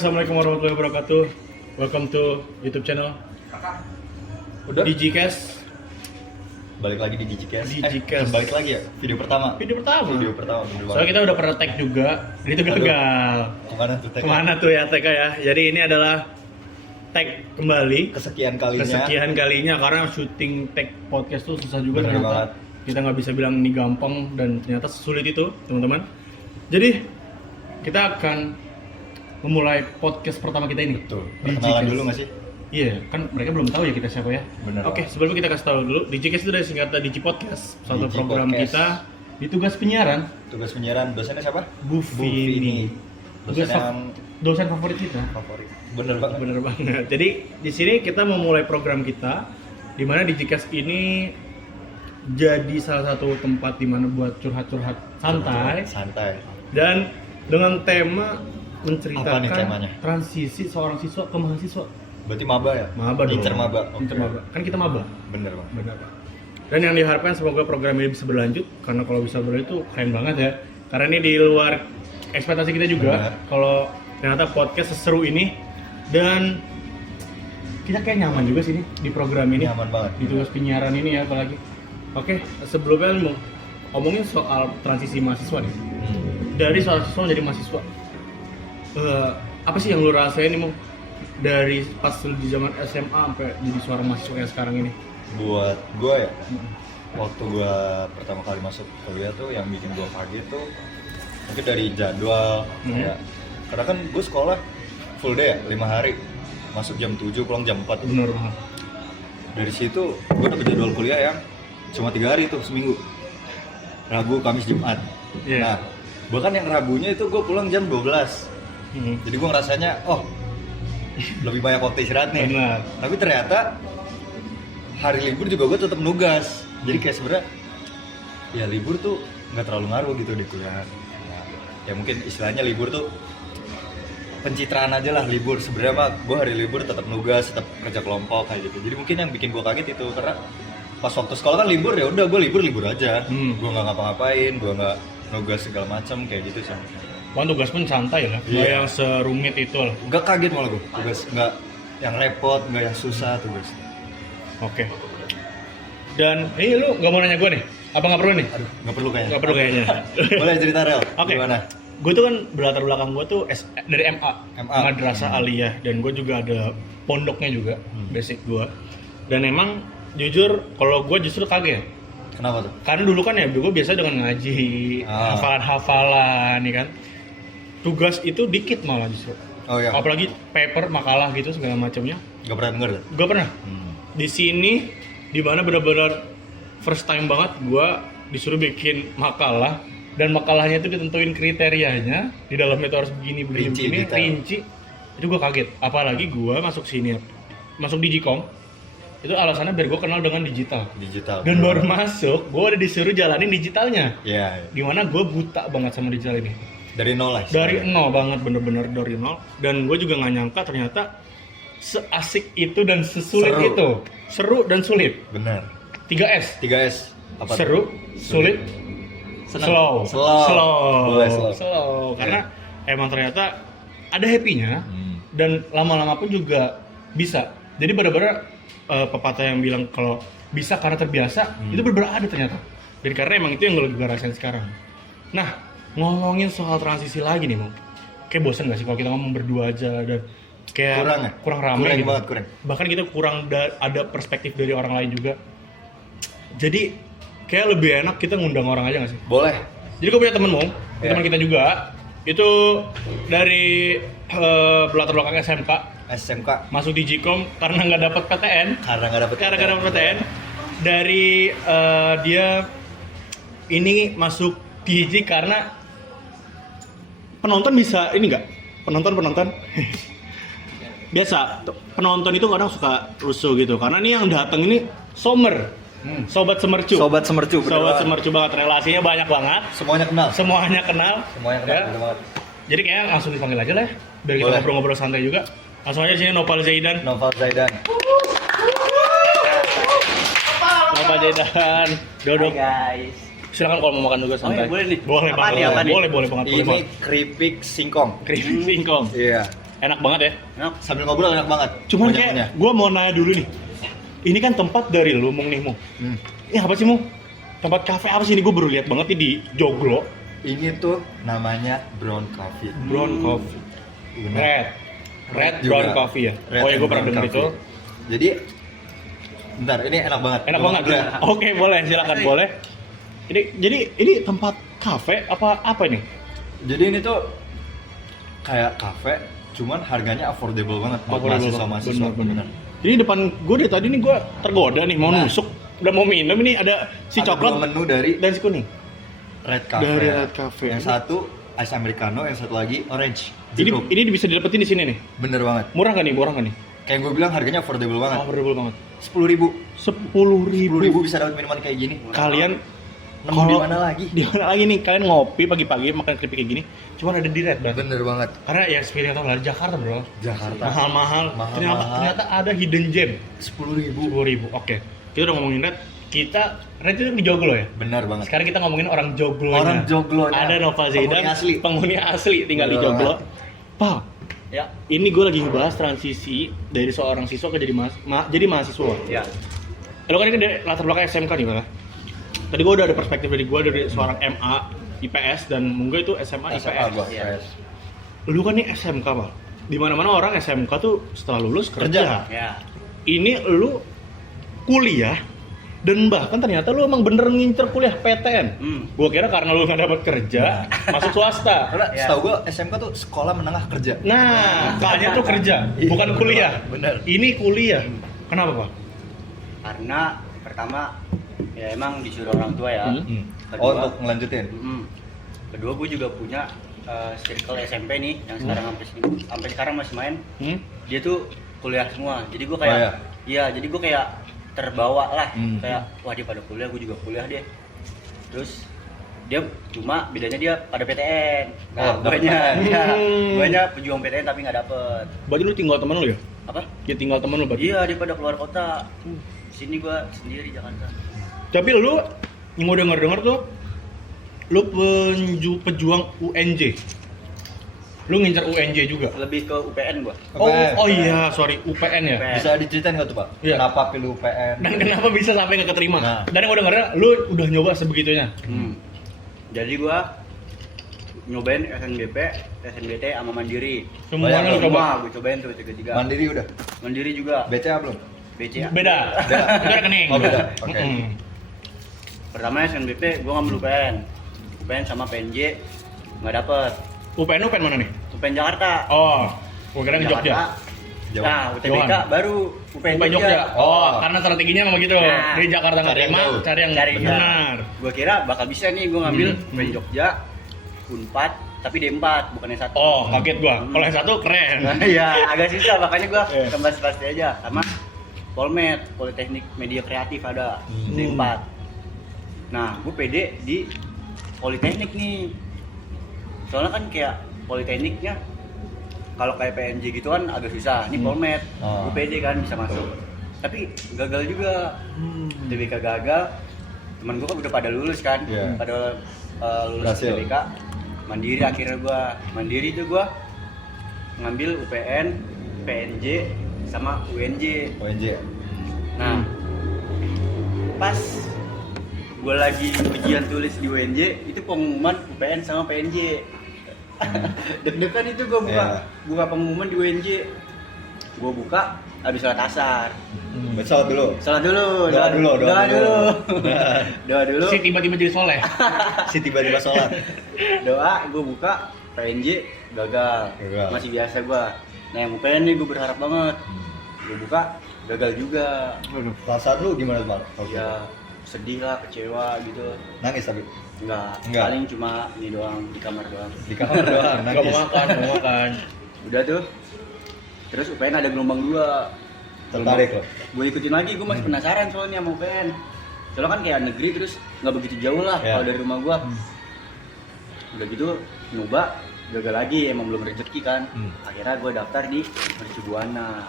assalamualaikum warahmatullahi wabarakatuh. Welcome to YouTube channel Udah? Digicast. Balik lagi di Digicast. Digicast. Balik lagi ya? Video pertama. Video pertama. Video pertama. Bener Soalnya kita udah pernah tag juga, dan itu gagal. Kemana tuh tag? Kemana tuh ya tag ya? Jadi ini adalah tag kembali. Kesekian kalinya. Kesekian kalinya karena syuting tag podcast tuh susah juga Bener ternyata. banget. Kita nggak bisa bilang ini gampang dan ternyata sulit itu, teman-teman. Jadi kita akan memulai podcast pertama kita ini. Betul. Digicast. Perkenalan dulu nggak sih? Iya, kan mereka belum tahu ya kita siapa ya. Bener. Oke, sebelumnya kita kasih tahu dulu, Digicast itu dari singkatan Digi Podcast, suatu Digi program Podcast. kita di tugas penyiaran. Tugas penyiaran dosennya siapa? Bu Vini. Dosen Tugas yang dosen favorit kita. favorit. Bener banget. Bener banget. Jadi di sini kita memulai program kita, di mana Digicast ini jadi salah satu tempat di mana buat curhat-curhat santai Santai. dan dengan tema Apa nih menceritakan temanya? transisi seorang siswa ke mahasiswa. Berarti maba ya? Maba dong. Incer maba. Incer Oke. maba. Kan kita maba. Bener banget. Benar. Dan yang diharapkan semoga program ini bisa berlanjut, karena kalau bisa berlanjut itu keren banget ya. Karena ini di luar ekspektasi kita juga. Benar. Kalau ternyata podcast seseru ini, dan kita kayak nyaman juga sih nih di program ini. Nyaman banget. Di tugas penyiaran ini ya apalagi. Oke, sebelumnya mau ngomongin soal transisi mahasiswa nih. Dari seorang siswa menjadi mahasiswa. Apa sih yang lu rasain nih, Mo? Dari pas lu di zaman SMA sampai jadi seorang mahasiswa kayak sekarang ini? Buat gue ya, waktu gue pertama kali masuk kuliah tuh yang bikin gue kaget tuh mungkin dari jadwal kayak, karena kan gue sekolah full day ya, 5 hari, masuk jam 7 pulang jam 4. Bener banget. Dari situ gue dapet jadwal kuliah yang cuma 3 hari tuh seminggu, Rabu, Kamis, Jumat. Iya. Nah bahkan yang Rabunya itu gue pulang jam 12. Jadi gue ngerasanya lebih banyak waktu istirahat nih. Benar. Tapi ternyata hari libur juga gue tetap nugas. Jadi kayak sebenarnya ya libur tuh nggak terlalu ngaruh gitu di kuliah. Ya mungkin istilahnya libur tuh pencitraan aja lah libur. Sebenarnya mah gue hari libur tetap nugas, tetap kerja kelompok kayak gitu. Jadi mungkin yang bikin gue kaget itu karena pas waktu sekolah kan libur ya udah gue libur aja. Gue nggak ngapa-ngapain, gue nggak nugas segala macam kayak gitu sih. Wah, tugas pun santai lah, nggak Iya. yang serumit itu lah. Nggak kaget malah gue tugas, nggak yang repot, nggak yang susah tugas. Oke. Dan ini lu nggak mau nanya gue nih? Apa nggak perlu nih? Aduh, nggak perlu kayaknya. Nggak perlu kayaknya. Boleh cerita Rel, Oke. gimana? Gue tuh kan berlatar belakang gue tuh dari MA, MA. Madrasah Aliyah, dan gue juga ada pondoknya juga, basic gue. Dan emang jujur, kalau gue justru kaget. Kenapa tuh? Karena dulu kan ya, gue biasa dengan ngaji, hafalan-hafalan, nih kan. Tugas itu dikit malah justru. Oh iya. Apalagi paper, makalah gitu segala macamnya. Nggak pernah denger tuh? Gue pernah. Di sini, di mana benar-benar first time banget gue disuruh bikin makalah, dan makalahnya itu ditentuin kriterianya, di dalamnya itu harus begini Rinci, detail. rinci. Itu gue kaget. Apalagi gue masuk sini, masuk Digicom, itu alasannya biar gue kenal dengan digital. Digital. Dan baru masuk, gue udah disuruh jalanin digitalnya. Iya. Dimana gue buta banget sama digital ini. Dari nol lah. Dari nol banget, bener-bener dari nol. Dan gue juga nggak nyangka ternyata seasik itu dan sesulit Seru. itu. Seru dan sulit. Bener. 3S. 3S. Apa tuh? Seru, sulit, Senang. slow. Boleh slow. Slow. Karena emang ternyata ada happy-nya, dan lama-lama pun juga bisa. Jadi benar-benar pepatah yang bilang kalau bisa karena terbiasa, itu benar-benar ada ternyata. Dan karena emang itu yang gue rasain sekarang. Nah, ngomongin soal transisi lagi nih, Mo. Kayak bosan gak sih kalau kita ngomong berdua aja dan kayak Kurang ya? kurang ramai Kurang gitu. banget, kurang. Bahkan kita kurang ada perspektif dari orang lain juga. Jadi kayak lebih enak kita ngundang orang aja gak sih? Boleh. Jadi gue punya temen, Mo, Ya. teman kita juga. Itu dari latar belakang SMK, SMK. masuk di Digicom karena nggak dapat PTN. Karena nggak dapet. Karena nggak dapat PTN. Dari dia ini masuk Digi karena penonton bisa ini nggak? Penonton biasa penonton itu kadang suka rusuh gitu karena nih yang datang ini sobat semercu. Sobat semercu. bener Sobat banget. semercu banget, relasinya banyak banget. Semuanya kenal. Semuanya kenal. Semuanya kenal. Ya. bener banget. Jadi kayaknya langsung dipanggil aja lah ya. Biar kita Boleh. ngobrol-ngobrol santai juga. Langsung aja di sini Nopal Zaidan. Noval Zaidan. Nopal Zaidan. Dodok. guys. Silakan kalau mau makan juga santai. boleh nih. Boleh Apa banget. nih, apa nih? Boleh banget. Boleh Ini banget. keripik singkong. Keripik singkong. Iya. Enak banget ya. Enak. Sambil ngobrol enak banget. Cuman Ngunyah-ngunyah. kayak gue mau nanya dulu nih. Ini kan tempat dari lu, Mung nih, Mung. Ini apa sih, Mung? Tempat kafe apa sih ini? Gue baru lihat banget nih di Joglo. Ini tuh namanya Brown Coffee. Brown Coffee. Bener. Red juga. Brown Coffee ya. Red Oh ya, and gue pernah Brown denger itu. Coffee. Jadi, bentar, ini enak banget. Enak Gua banget. ngobrol ya. Oke, boleh, silakan boleh. Jadi tempat kafe apa ini? Jadi ini tuh kayak kafe, cuman harganya affordable banget buat Affordable mahasiswa-mahasiswa. banget. Bener. Jadi depan gue dari tadi nih gue tergoda nih mau Nah. nusuk, udah mau minum ini ada si Ada coklat dua menu dari dan si kuning. Red Cafe. Dari Red Cafe. Yang satu ice americano, yang satu lagi orange. Ini bisa didapetin di sini nih. Bener banget. Murah nggak nih? Murah nggak nih? Kayak gue bilang harganya affordable banget. Affordable banget. 10.000. 10.000. bisa dapat minuman kayak gini. Kalian Nemu kalau- di mana lagi? Di mana lagi nih? Kalian ngopi pagi-pagi makan keripik kayak gini, cuman ada di Red berarti. Bener banget. Karena ya seperti yang tau dari Jakarta bro. Jakarta. Mahal-mahal. Mahal-mahal. Ternyata ada hidden gem. 10.000. 10.000. Oke. Kita udah ngomongin Red. Red itu di Joglo ya. Bener banget. Sekarang kita ngomongin orang Joglonya. Orang Joglonya. Ada Nova Zaidan, penghuni asli tinggal di Bener Joglo. banget. Pak, Ya. ini gue lagi ngebahas transisi dari seorang siswa ke jadi jadi mahasiswa. Ya. Lo kan ini dari latar belakang SMK nih, Pak. Tadi gue udah ada perspektif dari gue dari seorang MA IPS dan mungkin itu SMA SMA IPS. gua, Iya. IPS. Lu kan nih SMK, Pak. Di mana-mana orang SMK tuh setelah lulus kerja. Ya. Ini lu kuliah dan bahkan ternyata lu emang bener ngincer kuliah PTN. Gua kira karena lu nggak dapat kerja masuk swasta. Karena Ya. setahu gue SMK tuh sekolah menengah kerja. Nah, kayaknya tuh kerja, bukan kuliah. Bener. Ini kuliah. Kenapa, Pak? Karena pertama ya emang disuruh orang tua ya. Kedua, Oh, untuk ngelanjutin. Kedua gue juga punya circle SMP nih yang sekarang sampai sekarang masih main. Dia tuh kuliah semua. Jadi gue kayak Oh, ya? iya, jadi gue kayak terbawa lah. Hmm. Kayak wah dia pada kuliah, gue juga kuliah deh. Terus dia cuma bedanya dia pada PTN. Nah, Oh, dapet PTN. iya, Hmm. banyak pejuang PTN tapi nggak dapet. Berarti lu tinggal temen lu ya? Apa? Ya tinggal temen lu berarti. Iya, dia pada keluar kota. Sini gue sendiri Jakarta. Tapi lu yang mau denger tuh lu pejuang UNJ. Lu ngincer UNJ juga. Lebih ke UPN gue. UPN. Oh iya, sorry, UPN ya. UPN. Bisa diceritain nggak tuh Pak? Iya. Kenapa pilih UPN? Dan kenapa bisa sampai nggak keterima? Nah. Dan yang gue dengernya, lu udah nyoba sebegitunya. Jadi gua nyobain SNBP, SNBT sama Mandiri. Semuanya lu coba. Semua gua cobain tuh tiga-tiga. Mandiri udah. Mandiri juga. BCA belum? BCA. Beda. Beda. Itu rekening. Oh, beda. Oke. Pertama SNBP gua ngambil UPN. UPN sama PNJ nggak dapet. UPN mana nih? UPN Jakarta. Oh, gua kira di Jogja. Jauh. Nah, UTBK Jauhan. baru UPN UPN Jogja. Oh. Karena strateginya memang gitu. Nah, Di Jakarta nggak cari yang terima, jauh. cari yang Cari benar. Gua kira bakal bisa nih gua ngambil Hmm. UPN Jogja, U4, tapi D4 bukan S1. Oh, kaget gua. Kalau yang satu keren. Nah, iya, agak susah makanya gua Iya. tembas pasti aja sama Polmed, Politeknik Media Kreatif ada D4. Nah, gue pede di Politeknik nih. Soalnya kan kayak Politekniknya kalau kayak PNJ gitu kan agak susah. Ini Polmed, Oh. gue pede kan bisa masuk. Tapi gagal juga. TBK gagal. Temen gue kan udah pada lulus kan, Iya. pada lulus Berhasil. TBK. Mandiri akhirnya gua. Mandiri tuh gua ngambil UPN, PNJ sama UNJ. ONJ. Nah, pas gua lagi ujian tulis di UNJ, itu pengumuman UPN sama PNJ. Deg-degan itu gua buka pengumuman di UNJ. Gua buka habis sholat asar. Sholat dulu. Sholat dulu, Doa dulu. Doa dulu. Si tiba-tiba jadi soleh. Si tiba-tiba sholat. Doa gue buka PNJ gagal. Masih biasa gue. Nah yang UPN nih gue berharap banget. Gue buka gagal juga. Perasaan lu gimana Bang? Ya sedih lah, kecewa gitu. Nangis tapi Enggak. Enggak. Paling cuma ini doang di kamar doang. di kamar doang Gak nangis. mau makan. Udah tuh. Terus UPN ada gelombang 2. Tertarik lo. Gue ikutin lagi, gue masih penasaran soalnya sama UPN. Soalnya kan kayak negeri terus nggak begitu jauh lah Ya. kalau dari rumah gue. Udah gitu nyoba gagal lagi, emang belum rezeki kan. Akhirnya gue daftar di Mercu Buana.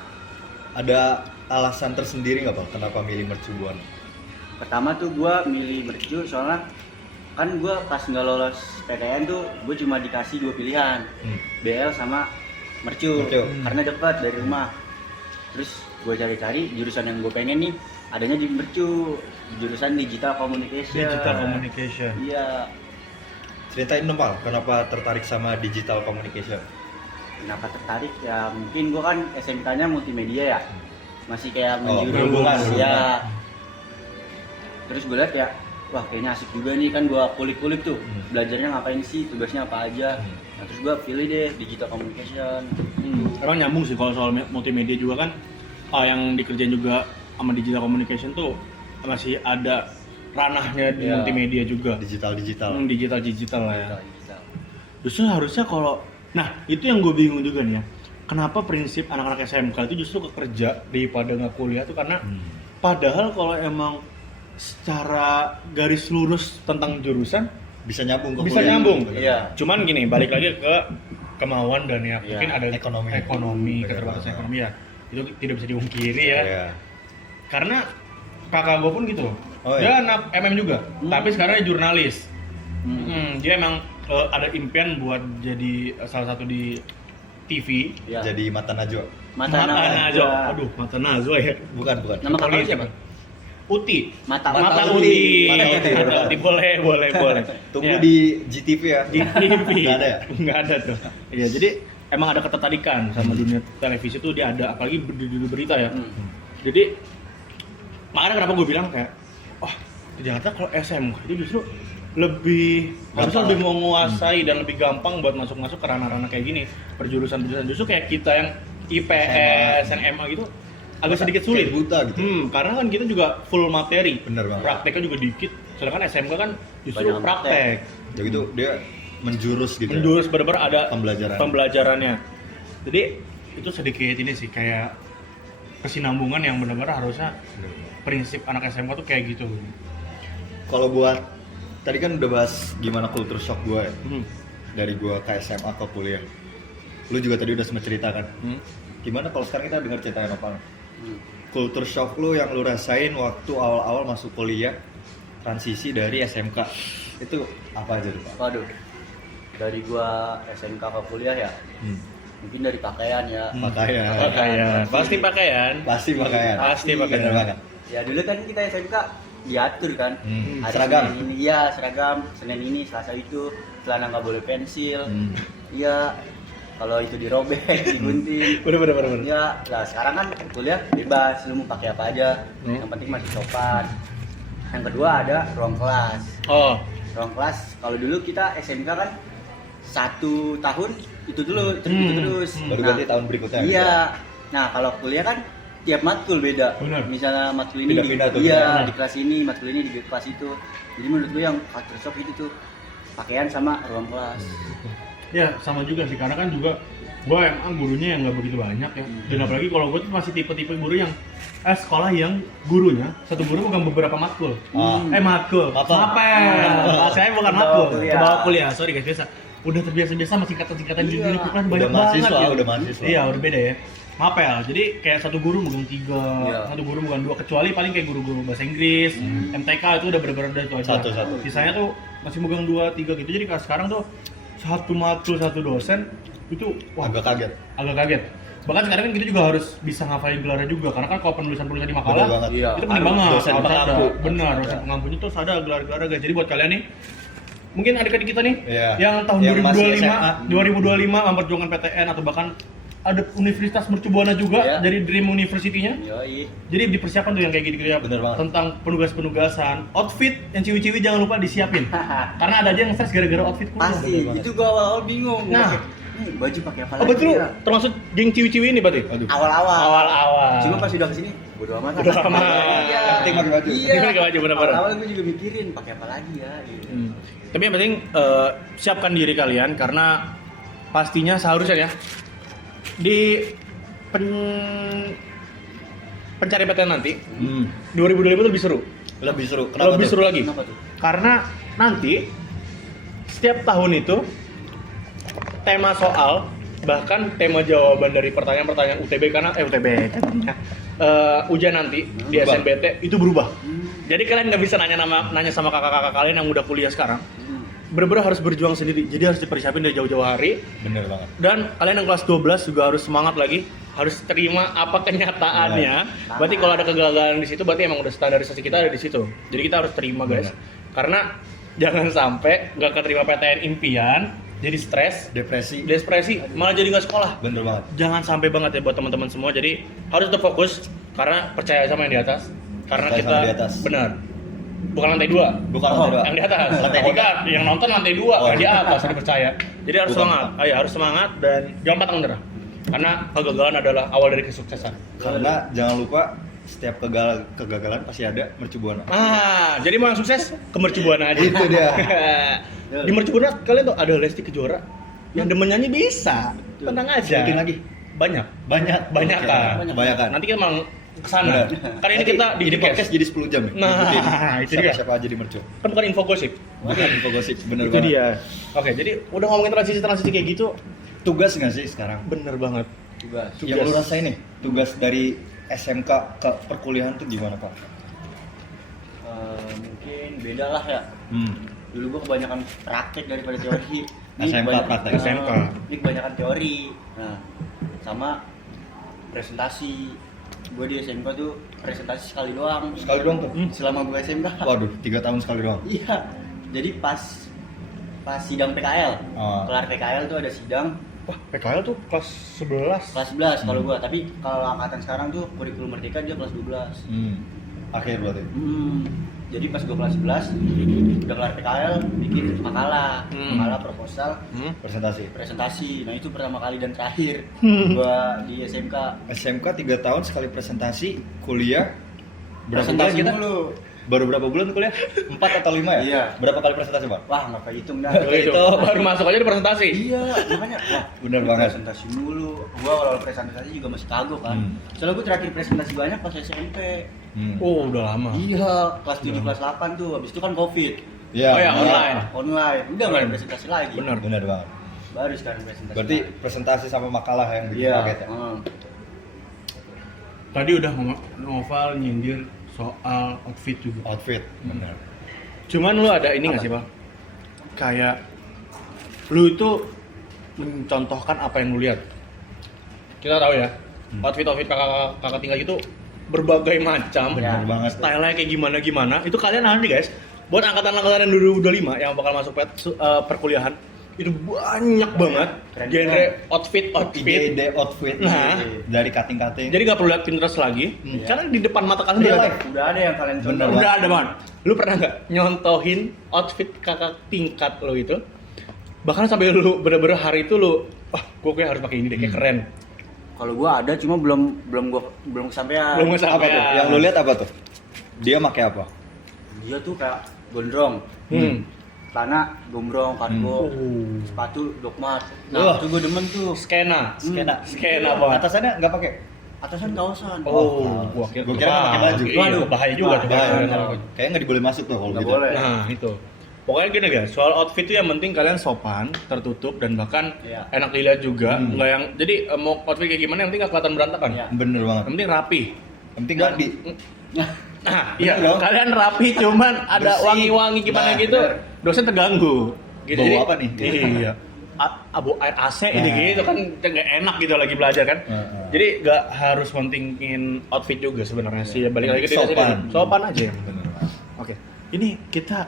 Ada alasan tersendiri nggak Bang kenapa milih Mercu Buana? Pertama tuh gue milih Mercu soalnya kan gue pas nggak lolos PTN tuh gue cuma dikasih 2 pilihan, BL sama Mercu. Mercu. Karena dekat dari rumah. Terus gue cari-cari jurusan yang gue pengen nih adanya di Mercu, jurusan digital communication. Digital communication. Iya. Ceritain dong Pal, kenapa tertarik sama digital communication? Kenapa tertarik ya? Mungkin gue kan SMK-nya multimedia ya, masih kayak menjurus berhubungan. ya. Terus gue liat ya, wah kayaknya asik juga nih kan gue kulik-kulik tuh, belajarnya ngapain sih, tugasnya apa aja. Nah, terus gue pilih deh digital communication. Emang nyambung sih kalau soal multimedia juga kan, yang dikerjain juga sama digital communication tuh masih ada ranahnya di Iya. multimedia juga. Digital Digital lah ya. Digital. Justru harusnya kalau, nah itu yang gue bingung juga nih ya. Kenapa prinsip anak-anak SMK itu justru kerja daripada nggak kuliah tuh karena padahal kalau emang secara garis lurus tentang jurusan bisa nyambung ke bisa kuliah. nyambung. Iya. Cuman gini, balik lagi ke kemauan dan ya Iya. mungkin ada Ekonomi. keterbatasan ekonomi ya. Itu tidak bisa dipungkiri ya. Iya. Karena kakak gue pun gitu. Oh, Dia anak MM juga, tapi sekarang dia jurnalis. Hmm. Dia emang ada impian buat jadi salah satu di TV. Ya. Jadi mata najwa. Mata Najwa. Najwa. Aduh, Mata Najwa ya. Bukan. Nama kakak lu Politik. siapa? Uti. Mata Uti. Mata Uti. Mata Uti. Boleh. Tunggu Ya. di GTV ya. di TV. Nggak ada ya? Nggak ada tuh. Iya, jadi emang ada ketertarikan sama dunia televisi tuh dia ada, apalagi di berita ya. Jadi makanya kenapa gue bilang kayak, wah ternyata kalau SMK itu justru lebih harusnya lebih menguasai dan lebih gampang buat masuk ke ranah-ranah kayak gini, perjurusan-perjurusan. Justru kayak kita yang IPS, yang MA gitu agak sedikit sulit. Kayak buta gitu. Karena kan kita juga full materi. Bener banget. Prakteknya juga dikit. Sedangkan SMK kan justru Banyak praktek. Jadi itu dia menjurus gitu. Menjurus benar-benar ada Pembelajaran. pembelajarannya. Jadi itu sedikit ini sih kayak kesinambungan yang benar-benar harusnya prinsip anak SMK tuh kayak gitu. Kalau buat tadi kan udah bahas gimana culture shock gue ya. Hmm. Dari gue ke SMA ke kuliah. Lu juga tadi udah sempat cerita kan. Gimana kalau sekarang kita dengar cerita yang apa? Culture shock lu yang lu rasain waktu awal-awal masuk kuliah, transisi dari SMK. Itu apa aja tuh Pak? Waduh. Dari gua SMK ke kuliah ya. Mungkin dari pakaian ya. Pakaian. Pasti pakaian. Pasti pakaian. Pasti pakaian. Bener banget. Ya dulu kan kita SMK diatur kan. Ada Seragam. Senin ini, iya seragam. Senin ini, Selasa itu celana nggak boleh pensil. Iya. Kalau itu dirobek, digunting. Bener. Ya, lah sekarang kan kuliah bebas, lu mau pakai apa aja. Yang penting masih sopan. Yang kedua ada ruang kelas. Oh, Ruang kelas, kalau dulu kita SMK kan 1 tahun itu dulu, itu terus. Baru ganti tahun berikutnya. Iya. Nah, kalau kuliah kan tiap matkul beda. Benar. Misalnya matkul ini Pindah-pindah tuh, iya, di kelas ini, matkul ini di kelas itu. Jadi menurut gue yang culture shock itu tuh pakaian sama ruang kelas. ya sama juga sih karena kan juga gue emang gurunya yang nggak begitu banyak ya. Dan apalagi kalau gue tuh masih tipe-tipe guru yang sekolah yang gurunya satu guru bukan beberapa matkul. Matkul. Saya bukan matkul. Kebawa kuliah. Sorry guys, biasa. Udah terbiasa-biasa sama singkatan-singkatan di dunia kuliah banyak banget gitu. Udah mahasiswa. Iya, udah beda ya. Mapel. Jadi kayak satu guru bukan 3, Iya. satu guru bukan 2, kecuali paling kayak guru-guru bahasa Inggris, MTK itu udah bener-bener udah itu aja. Satu. Sisanya tuh masih megang 2, 3 gitu. Jadi sekarang tuh satu matkul satu dosen itu Agak kaget. agak kaget. Bahkan sekarang kan kita juga harus bisa ngafalin gelarnya juga karena kan kalau penulisan-penulisan di Bener makalah banget. Iya. itu penting banget. Dosen Harus pengampu. ada. Benar, dosen pengampunya tuh ada gelar-gelarnya guys. Jadi buat kalian nih mungkin adik-adik kita nih Iya. yang tahun Yang masih 2025 memperjuangkan PTN atau bahkan ada Universitas Mercubuana juga Iya. dari Dream University-nya. Yoi. Jadi dipersiapkan tuh yang kayak gitu ya. Bener banget. Tentang penugasan, outfit yang ciwi-ciwi jangan lupa disiapin. Karena ada aja yang stres gara-gara outfit kuliah. Pasti. Bener banget. Itu gua awal-awal bingung. Nah. Ini baju pakai apa Oh lagi betul, ya? termasuk geng ciwi-ciwi ini berarti? Aduh. Awal-awal. Awal-awal. Cuma pas udah kesini, bodo amat. Bodo amat. Iya. Yang penting pakai baju. Iya. Yang penting pakai baju, bener-bener. Awal-awal gue juga mikirin pakai apa lagi ya. Gitu. Tapi yang penting siapkan diri kalian karena pastinya seharusnya ya di pencari PTN nanti 2025 itu lebih seru. Lebih seru. Kenapa Lebih tuh? seru lagi. Kenapa tuh? Karena nanti setiap tahun itu tema soal bahkan tema jawaban dari pertanyaan-pertanyaan UTB karena ujian nanti di Berubah. SNBT itu berubah. Jadi kalian nggak bisa nanya sama kakak-kakak kalian yang udah kuliah sekarang. bener-bener harus berjuang sendiri. Jadi harus dipersiapin dari jauh-jauh hari. Bener banget. Dan kalian yang kelas 12 juga harus semangat lagi, harus terima apa kenyataannya. Berarti kalau ada kegagalan di situ, berarti emang udah standarisasi kita ada di situ. Jadi kita harus terima guys. Karena jangan sampai nggak keterima PTN impian, jadi stres, Depresi. malah jadi nggak sekolah. Bener banget. Jangan sampai banget ya buat teman-teman semua. Jadi harus tetap fokus karena percaya sama yang di atas. Karena Percaya kita sama di atas. benar. Bukan lantai 2. Bukan lantai 2. Yang di atas. Lantai Kita yang nonton lantai 2, Oh. di atas harus percaya. Jadi harus Bukan. semangat. Ayo harus semangat dan jangan pantang menyerah. Karena kegagalan adalah awal dari kesuksesan. Karena jangan lupa setiap kegagalan pasti ada mercubuana. Jadi mau yang sukses ke Mercubuana aja. Itu dia. Di Mercubuana kalian tuh ada Lesti Kejora. Yang demen nyanyi bisa. Tenang aja. Sedikit lagi. Banyak. Banyak Banyak kan. Banyak kan. Nanti kita mau kesana. Bener. Kali ini Nanti kita di ini podcast. podcast jadi 10 jam ya. Nah, Ngikutin itu dia. siapa aja di mercu. Kan bukan info gosip. Bukan info gosip, bener Itu banget. dia. Oke, jadi udah ngomongin transisi kayak gitu, Tugas nggak sih sekarang? bener banget. Tugas. Yang lu rasain nih, tugas dari SMK ke perkuliahan tuh gimana Pak? Mungkin beda lah ya. Hmm. Dulu gua kebanyakan praktek daripada teori. SMK kebanyakan- praktek. SMK. Ini kebanyakan teori. Nah, sama presentasi. Gue di SMK tuh presentasi sekali doang. Sekali doang tuh? Selama gue SMK. Waduh, 3 tahun sekali doang. Iya. Jadi pas sidang PKL. Oh. Kelar PKL tuh ada sidang Wah, PKL tuh kelas 11. kelas 11 kalau gua, tapi kalau angkatan sekarang tuh kurikulum merdeka dia kelas 12. Akhir berarti. Jadi pas gua kelas 11 udah kelar PKL bikin makalah, proposal, presentasi. Nah, itu pertama kali dan terakhir gua di SMK. SMK 3 tahun sekali presentasi, kuliah berapa Presentasi bulan kita? mulu. Baru berapa bulan kuliah? 4 atau 5 ya? Iya. Berapa kali presentasi, Pak? Wah, nggak kehitung dah. Itu baru masuk aja di presentasi. Iya, makanya wah, Bener banget. presentasi dulu. Gua kalau presentasi juga masih kagok kan. Soalnya gua terakhir presentasi banyak pas SMP. Oh, udah lama. Iya, kelas 7, kelas 8 tuh. Habis itu kan Covid. Iya. Oh ya, benar. Online. Udah nggak ada presentasi lagi. Bener. Benar banget. Baru sekarang presentasi. Berarti presentasi sama makalah yang bikin iya. paket ya? Tadi udah Noval nyindir soal outfit juga. Outfit, benar. Cuman lu ada ini nggak sih, Bang? Kayak lu itu mencontohkan apa yang lu lihat. Kita tahu ya, outfit kakak tinggal itu berbagai macam. Benar banget. Style-nya kayak gimana. Itu kalian nanti guys, buat angkatan-angkatan yang 2025 yang bakal masuk perkuliahan, itu banyak banget Keren. genre outfit. Ide outfit Nah. dari cutting. Jadi nggak perlu lihat Pinterest lagi, karena di depan mata kalian Real udah life. Udah ada yang kalian Bener. contoh. udah ada banget. Lu pernah nggak nyontohin outfit kakak tingkat lo itu? Bahkan sampai lu bener-bener hari itu lu, wah, gue kayak harus pakai ini deh, kayak keren. Kalau gua ada cuma belum kesampaian. Belum Apa kesampaian. tuh? Yang lu lihat apa tuh? Dia pakai apa? Dia tuh kayak gondrong. Celana gombrong, kargo, sepatu dokmat. Wah. Nah, itu gua demen tuh. Skena banget. Atasannya nggak pakai? Atasan kaosan. Oh, gua kira pakai baju. Waduh, bahaya juga tuh. Bahaya. Bahaya. Kayaknya nggak diboleh masuk tuh kalau Nggak gitu. boleh. Nah, itu. Pokoknya gini guys, soal outfit itu yang penting kalian sopan, tertutup dan bahkan Iya. enak dilihat juga. Nggak yang jadi mau outfit kayak gimana yang penting nggak kelihatan berantakan. Iya. Bener banget. Yang penting rapi. Yang penting mandi. Nah, iya, Bener dong. kalian rapi cuman ada Bersih. wangi-wangi gimana Nah, gitu, bener. dosen terganggu. Gitu. Bau apa nih? Iya. Abu air AC ini Nah. gitu kan nggak enak gitu lagi belajar kan. Heeh. Jadi nggak harus mentingin outfit juga sebenarnya sih. Balik lagi ke diri Sopan. sendiri. Sopan aja. Bener banget. Oke. Ini kita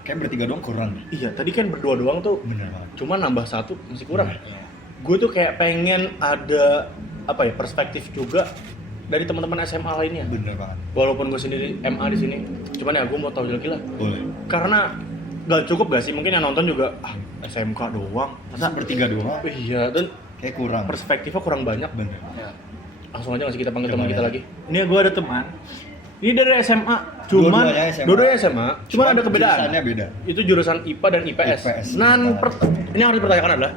Kayak bertiga doang kurang. iya tadi kan berdua doang tuh. Bener banget. Cuma nambah satu masih kurang. Iya. Gue tuh kayak pengen ada apa ya perspektif juga dari teman-teman SMA lainnya. Bener banget. Walaupun gue sendiri MA di sini, cuman ya gue mau tahu gila-gila. Boleh. Karena gak cukup gak sih mungkin yang nonton juga SMK doang. Masa bertiga doang? Iya dan Kayak kurang. perspektifnya kurang banyak. Bener. Ya. Langsung aja nggak sih kita panggil Coba teman kita ya. lagi. Ini gue ada teman. Ini dari SMA, cuman Dua-duanya SMA. cuman ada kebedaran. Jurusannya beda. Itu jurusan IPA dan IPS. IPS. Ini yang harus dipertanyakan adalah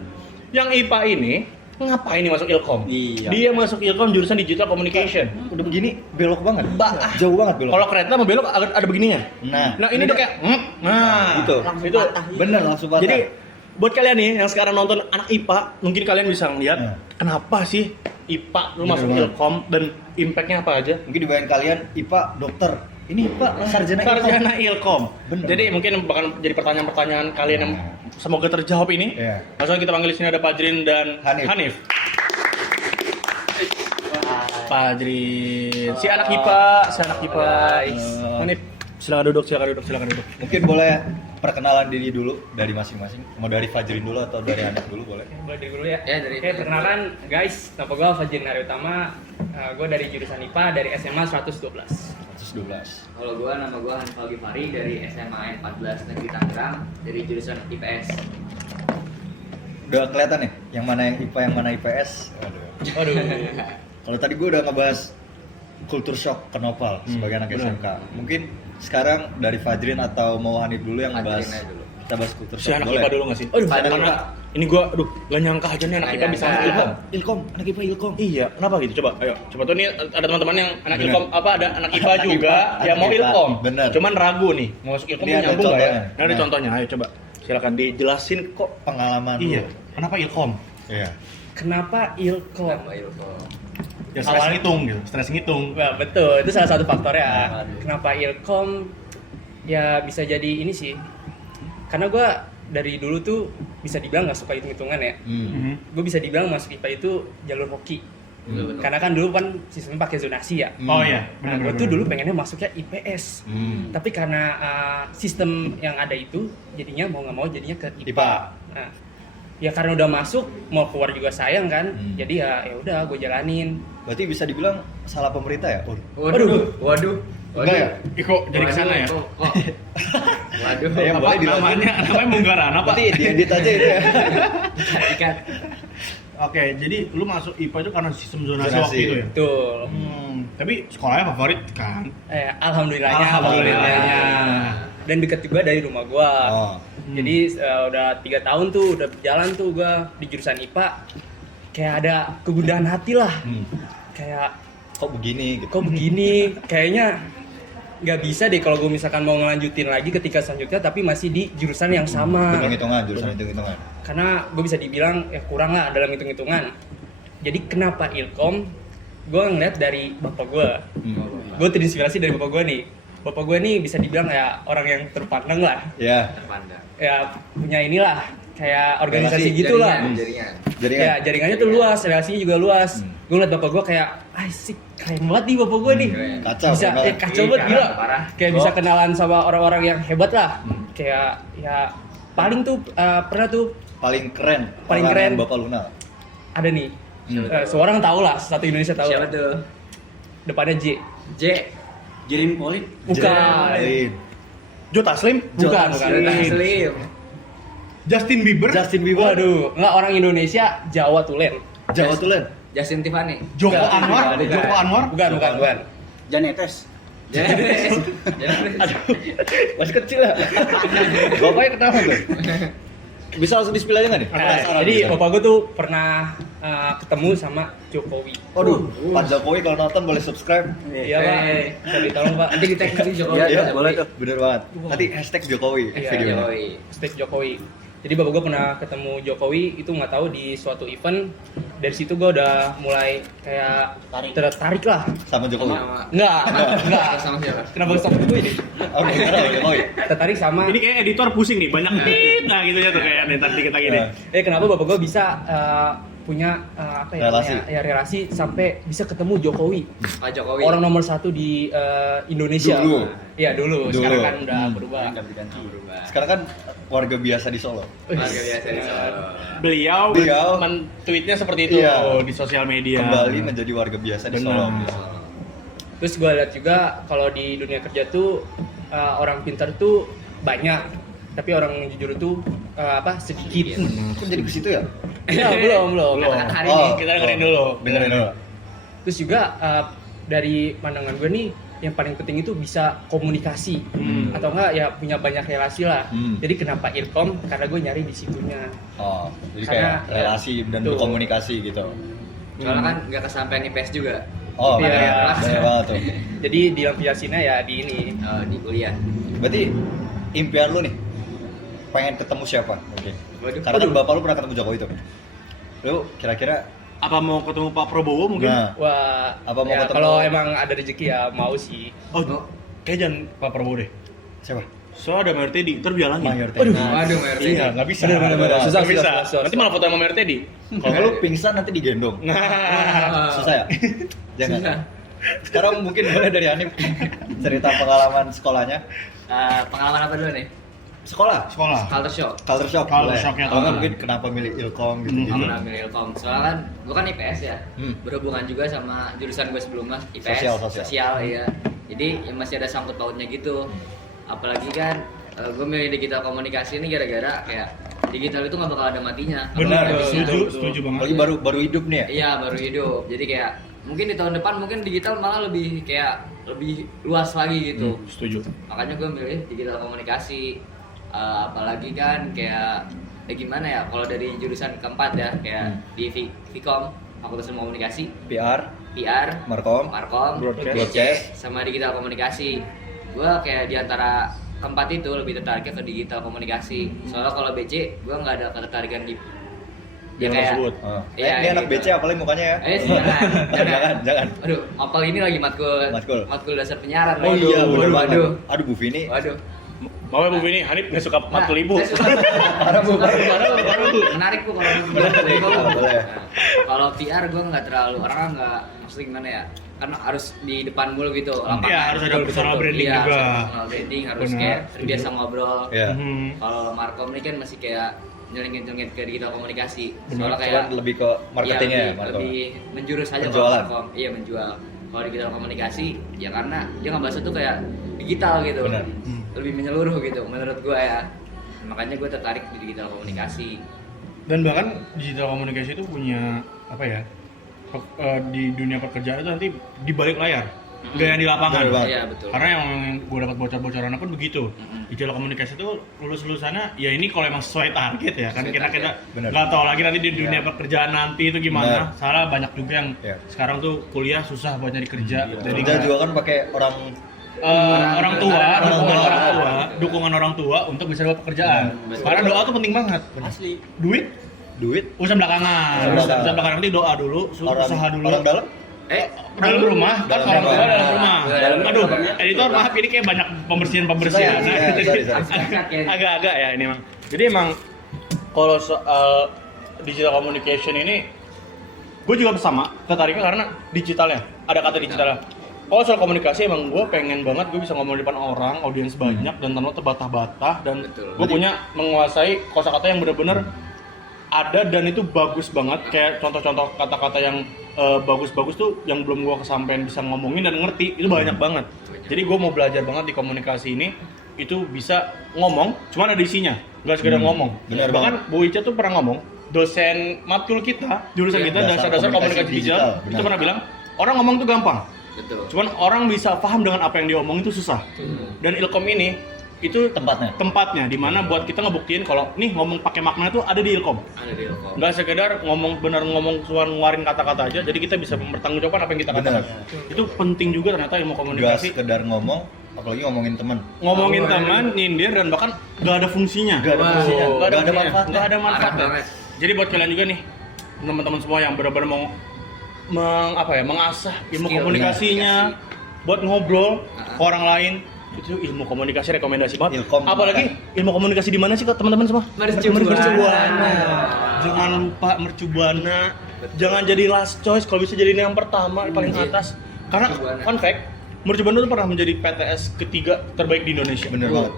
yang IPA ini ngapain nih masuk Ilkom? Iya. Dia masuk Ilkom jurusan Digital Communication. Udah begini belok banget. Jauh banget belok. Kalau kereta mau belok ada begininya. Nah, ini udah kayak gitu. Langsung Itu patah. Bener langsung patah. jadi buat kalian nih yang sekarang nonton anak IPA, mungkin kalian bisa ngeliat Nah. kenapa sih IPA lu Bener masuk banget. Ilkom dan impactnya apa aja? mungkin di bayangan kalian IPA dokter. ini Pak sarjana Ilkom. Bener. Jadi mungkin bakal jadi pertanyaan-pertanyaan kalian yang semoga terjawab ini. Iya. Langsung kita panggil di sini ada Fajrin dan Hanif. Fajrin, si anak IPA. Hanif, silakan duduk. Mungkin boleh perkenalan diri dulu dari masing-masing. Mau dari Fajrin dulu atau dari Hanif dulu boleh? Boleh dari dulu ya? Ya, dari- Oke, perkenalan guys, nama gue Fajrin Hari Utama. Gue dari jurusan IPA dari SMA 112. 112. Kalau nama gua Hanifal Gifari dari SMA 14 Negeri Tangerang dari jurusan IPS. Udah kelihatan nih yang mana yang IPA yang mana IPS. Aduh. Kalau tadi gue udah ngebahas culture shock ke Nopal sebagai anak benar. SMK. Mungkin sekarang dari Fajrin atau mau Hanif dulu yang ngebahas. Fajrin aja dulu. Kita bahas culture Si shock. anak boleh? IPA dulu nggak sih? Aduh, Anak karena IPA. ini gua gak nyangka aja nih anak Nggak IPA bisa nyangka. masuk Ilkom. Ilkom, anak IPA Ilkom. Iya, kenapa gitu? Coba tuh nih ada teman-teman yang anak Bener. Ilkom ada anak IPA Anak juga IPA, yang mau anak IPA. Ilkom. Bener. Cuman ragu nih, mau masuk Ilkom Ini tuh ada nyambung nggak ya? contohnya. Nah, ada Nah. contohnya, ayo coba. Silakan dijelasin kok. Pengalaman Iya, dulu. kenapa Ilkom? Iya. Kenapa Ilkom? Nama Ilkom. Ya stres ngitung. Wah, betul, itu salah satu faktornya. Waduh. Kenapa Ilkom? Ya bisa jadi ini sih. Karena gue dari dulu tuh bisa dibilang nggak suka hitung-hitungan ya. Hmm. Gue bisa dibilang masuk IPA itu jalur hoki. Karena kan dulu kan sistemnya pakai zonasi ya. Oh iya, Nah, gue tuh dulu pengennya masuknya IPS. Tapi karena sistem yang ada itu, jadinya mau nggak mau jadinya ke IPA. IPA. Nah, ya karena udah masuk, mau keluar juga sayang kan. Hmm. Jadi ya udah gue jalanin. Berarti bisa dibilang salah pemerintah ya? Waduh. Enggak ya? Iko jadi kesana ya? Waduh. Ya, Apa boleh dilanjut. namanya Munggaran apa? Berarti diedit aja itu ya. Ikan. Oke, jadi lu masuk IPA itu karena sistem zonasi Zonasi. waktu itu ya? Betul. Tapi sekolahnya favorit kan? Alhamdulillahnya. Alhamdulillahnya. Dan deket juga dari rumah gua. Oh. Jadi udah 3 tahun tuh udah berjalan tuh gua di jurusan IPA. Kayak ada kegundahan hati lah. Kayak Kok begini gitu. kok begini? Kayaknya nggak bisa deh kalau gue misalkan mau ngelanjutin lagi ketika selanjutnya tapi masih di jurusan yang sama. Hitung-hitungan, jurusan hitung-hitungan. Karena gue bisa dibilang ya kurang lah dalam hitung-hitungan. Jadi kenapa Ilkom? Gue ngeliat dari bapak gue. Gue terinspirasi dari bapak gue nih. Bapak gue nih bisa dibilang ya orang yang terpandang lah. Ya. Terpandang. Ya punya inilah kayak organisasi Relasi, gitu lah. Jaringan. Jadi Ya jaringannya tuh luas, relasinya juga luas. Gue ngeliat bapak gue kayak, asik keren banget nih bapak gue nih. Keren. Kacau, Bisa, keren banget. kacau banget gila. Parah. Kayak bisa kenalan sama orang-orang yang hebat lah. Kayak ya paling tuh pernah tuh paling keren. Paling orang keren. yang Bapak Luna. ada nih. Seorang tahu lah, satu Indonesia tahu. Siapa tuh? Depannya J. J. Jirin Polit. Bukan. Jalin. Jo Taslim? Bukan. Taslim. Justin Bieber? Justin Bieber. Waduh, enggak orang Indonesia, Jawa Tulen. Jawa Tulen. Justin Tiffany. Joko Bukan. Anwar? Bukan. Joko Anwar? Bukan. Janetes. Masih kecil ya. Bapaknya kenapa tuh? Bisa langsung di-spill aja nggak nih? Nah, jadi bapak gue tuh pernah ketemu sama Jokowi. Waduh, Pak Jokowi kalau nonton boleh subscribe. Iya pak, jadi tolong pak. Nanti kita kasih Jokowi. Iya, boleh tuh. Bener banget. Nanti hashtag Jokowi Iya, videonya. Jokowi. Stake Jokowi. Jadi bapak gue pernah ketemu Jokowi itu nggak tahu di suatu event. Dari situ gue udah mulai kayak tertarik lah. Sama Jokowi. Enggak. Sama siapa? Kenapa sama gue ini? Oke, kenapa Jokowi? Tertarik sama. Ini kayak editor pusing nih, banyak tit nah gitu ya tuh kayak nih tadi kita gini. Kenapa bapak gue bisa punya apa ya Relasi. namanya? Ya relasi sampai bisa ketemu Jokowi. Pak Jokowi. Orang nomor 1 di Indonesia. Dulu. Iya dulu. Dulu. Sekarang kan udah berubah. berubah. Sekarang kan warga biasa di Solo. Warga biasa di Solo. Beliau men-tweetnya seperti itu Iya. di sosial media. Kembali menjadi warga biasa di Benar. Solo. Terus gue lihat juga kalau di dunia kerja tuh orang pintar tuh banyak, tapi orang jujur tuh sedikit. Kok jadi ke situ ya? Ya, belum. Katakan hari Oh. ini. Kita dengerin dulu. Dengerin dulu. Terus juga dari pandangan gue nih yang paling penting itu bisa komunikasi atau enggak ya punya banyak relasi lah. Jadi kenapa Ilkom? Karena gue nyari di situnya. Oh, jadi Karena, kayak relasi dan betul. berkomunikasi gitu. Soalnya kan nggak kesampaian IPS juga. Oh, Iya. bener banget tuh. Jadi dilampiasinnya ya di ini. Di kuliah. Berarti impian lu nih pengen ketemu siapa? Oke. Waduh. Karena kan bapak lu pernah ketemu Jokowi tuh. Lu kira-kira Apa mau ketemu Pak Prabowo mungkin? nah, Wah, Apa mau ya ketemu? kalau emang ada rezeki ya mau sih. Oh, kayak jangan Pak Prabowo deh. Siapa? So ada Mayor Teddy, terus dihalangin. Mayor Teddy. Waduh, Mayor Teddy. Iya, nggak bisa. Bener. Susah, Nggak bisa. susah. Nanti malah foto sama Mayor Teddy. Kalau lu pingsan nanti digendong. Nah, Susah ya? Jangan. Susah. Sekarang mungkin mulai dari Hanif cerita pengalaman sekolahnya. Pengalaman apa dulu nih? Sekolah, sekolah. Culture shock. culture shock. Culture boleh. shocknya Kalau nggak apa? mungkin kenapa milih Ilkom gitu. Hmm. Aku ngambil Ilkom. Soalnya kan gue kan IPS ya. Berhubungan juga sama jurusan gue sebelumnya IPS. Sosial. Iya. Jadi ya masih ada sangkut pautnya gitu. Apalagi kan gue milih digital komunikasi ini gara-gara kayak digital itu nggak bakal ada matinya. Kalau Benar, nggak bisa. setuju banget. Lagi baru hidup nih ya. Iya baru hidup. Jadi kayak mungkin di tahun depan mungkin digital malah lebih kayak lebih luas lagi gitu. Setuju. Makanya gue milih digital komunikasi. Apalagi kan kayak gimana ya kalau dari jurusan keempat ya kayak di Vkom Fakultas Ilmu Komunikasi, PR, Markom, Broadcast. BC, sama digital komunikasi. Gue kayak di antara keempat itu lebih tertariknya ke digital komunikasi. Soalnya kalau BC gue nggak ada ketertarikan di Yang tersebut. Iya, ini anak gitu. BC apalagi mukanya ya. Jangan. Aduh, apal ini lagi Matkul. matkul dasar penyiaran. Oh iya, bener banget. Waduh. Aduh Bu Vini. Waduh. Mau Bu ini Hanif nggak suka matkul ibu. Saya suka. Menarik Bu kalau Boleh. Kalau PR gue nggak terlalu orang nggak maksudnya gimana ya? Karena harus di depan mulu gitu. lapangan. Iya, harus ada personal branding Iya, juga. harus personal branding, harus Benar, kayak setuju. terbiasa ngobrol. Iya. Kalau Markom ini kan masih kayak nyelingit-nyelingit ke digital komunikasi. Benar, Soalnya kayak Cuman lebih ke marketingnya iya, ya, Markom. lebih menjurus aja kalau Penjualan. Markom. Iya menjual. Kalau digital komunikasi ya karena dia nggak bahasa tuh kayak digital gitu. Benar. Lebih menyeluruh gitu menurut gue ya. Makanya gue tertarik di digital komunikasi. Dan bahkan digital komunikasi itu punya apa ya? Di dunia pekerjaan itu nanti di balik layar, nggak yang di lapangan. Benar banget. Iya betul. Karena yang gue dapat bocor-bocoran pun begitu. Digital komunikasi itu lulus-lulusannya ya ini kalau emang sesuai target ya kan Sesuai kita target. Benar. nggak tahu lagi nanti di dunia pekerjaan nanti itu gimana. Salah banyak juga yang Iya. sekarang tuh kuliah susah buat nyari kerja. Jadi Kerja juga kan pakai orang orang tua, dukungan tua. orang tua, dukungan orang tua untuk bisa dapat pekerjaan. Betul. Karena doa tuh penting banget. Asli. Duit urusan belakangan. Urusan belakangan nanti doa dulu, usaha dulu. orang dalam. Dalam rumah kan Dalam orang tua rumah. dalam rumah. Dalam Aduh, rumah. editor maaf ini kayak banyak pembersihan. Sorry. Agak-agak ya ini emang. Jadi emang kalau soal digital communication ini gue juga sama tertariknya karena digitalnya. Ada kata digitalnya. Kalau soal komunikasi emang gue pengen banget gue bisa ngomong di depan orang, audiens banyak dan tanpa terbantah-bantah dan Betul. gue punya menguasai kosakata yang benar-benar ada dan itu bagus banget kayak contoh-contoh kata-kata yang bagus-bagus tuh yang belum gue kesampaian bisa ngomongin dan ngerti itu banyak banget. Jadi gue mau belajar banget di komunikasi ini itu bisa ngomong, cuman ada isinya, nggak sekedar ngomong. Benar Bahkan Bu Ica tuh pernah ngomong, dosen matkul kita, jurusan Iya, kita dasar dasar-dasar komunikasi komunikasi digital, digital, benar. itu pernah bilang orang ngomong tuh gampang, Betul. cuman orang bisa paham dengan apa yang dia omong itu susah. Dan Ilkom ini itu tempatnya dimana buat kita ngebuktiin kalau nih ngomong pakai makna itu ada di Ilkom. Ada di Ilkom. Nggak sekedar ngomong cuma ngeluarin kata-kata aja, jadi kita bisa mempertanggungjawabkan apa yang kita katakan. Itu penting juga ternyata ilmu Gak komunikasi. sekedar ngomong, apalagi ngomongin teman. Ngomongin teman, nyindir dan bahkan nggak ada fungsinya. Nggak ada fungsinya. Nggak ada Nggak ada fungsinya. manfaatnya. Nggak ada Parah manfaatnya. banget. Jadi buat kalian juga nih, teman-teman semua yang benar-benar mau mengasah ilmu Skill, komunikasinya, buat ngobrol ke orang lain. Itu ilmu komunikasi rekomendasi banget. Ilkom. Apalagi ilmu komunikasi di mana sih kok teman-teman semua? Mercubuana. Jangan lupa mercubuana. Jangan jadi last choice, kalau bisa jadi yang pertama paling atas. Karena Mercubuana. fun fact, mercubuana itu pernah menjadi PTS ketiga terbaik di Indonesia. Bener banget.